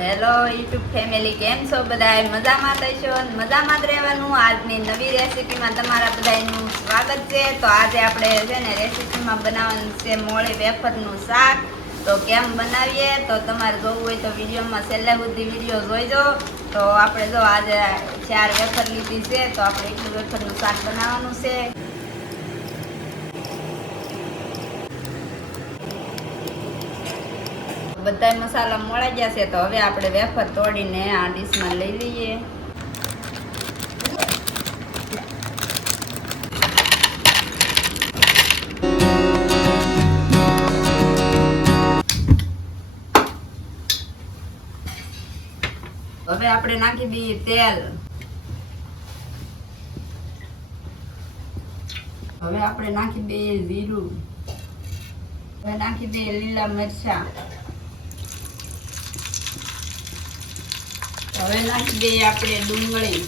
Hello YouTube family, કેમ છો બધાય? મજામાં થઈશો ને મજામાં જ રહેવાનું. આજની નવી રેસીપીમાં તમારા બધાનું સ્વાગત છે. તો આજે આપણે છે ને રેસીપીમાં બનાવવાનું છે મોળી વેફરનું શાક. તો કેમ બનાવીએ તો તમારે જોવું હોય તો વિડીયોમાં છેલ્લે સુધી વિડીયો જોઈજો. તો આપણે જો આજે 4 વેફર લીધી છે, તો આપણે એટલું વેફરનું શાક બનાવવાનું છે. બધા મસાલા મોળાઈ ગયા છે, તો હવે આપણે વેફર તોડીને આ ડીશમાં લઈ લઈએ. હવે આપણે નાખી દઈએ તેલ. હવે આપણે નાખી દઈએ જીરું. હવે નાખી દઈએ લીલા મરચાં. હવે નાખી દઈએ આપણે ડુંગળી.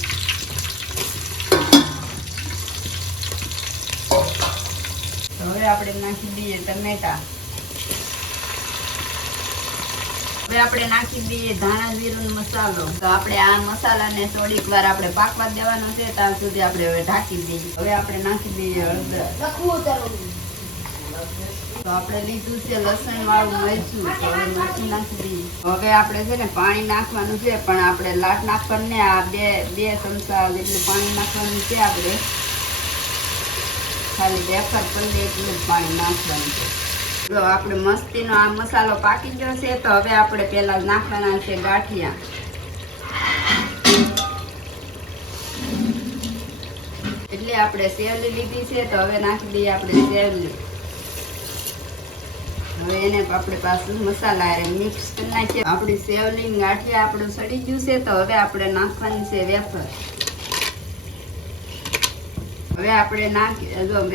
હવે આપણે નાખી દઈએ ટમેટા. હવે આપણે નાખી દઈએ ધાણા જીરું મસાલો. તો આપણે આ મસાલાને થોડીક વાર આપણે પાકવા દેવાનો છે, ત્યાં સુધી આપણે હવે ઢાંકી દઈએ. હવે આપણે નાખી દઈએ હળદર. તો આપણે લીધું છે લસણ વાળું મરચું, તો હવે મરચું નાખી દઈએ. હવે આપણે છે ને પાણી નાખવાનું છે, પણ આપણે લાટ નાખવાનું ને આ બે ચમચા જેટલું પાણી નાખવાનું છે. આપણે ખાલી વેફર પલ્લે એટલું જ પાણી નાખવાનું છે. જો આપણે મસ્તીનો આ મસાલો પાકી ગયો છે, તો હવે આપણે પેલા નાખવાના છે ગાંઠિયા. એટલે આપણે સેવલી લીધી છે, તો હવે નાખી દઈએ આપણે સેવલી. હવે એને આપણે પાછું મસાલા મિક્સ કરી નાખીએ. આપણી સેવલી ગાંઠિયા આપણું સડી ગયું છે, તો હવે આપણે નાખવાની છે વેફર. હવે આપણે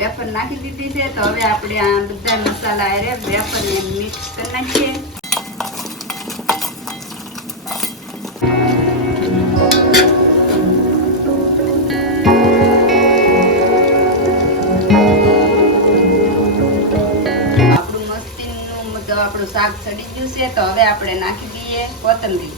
વેફર નાખી દીધી છે, તો હવે આપણે આ બધા મસાલા વેફરને મિક્સ કરી નાખીએ. આપણું શાક સડી ગયું છે, તો હવે આપણે નાખી દઈએ કોથમરી.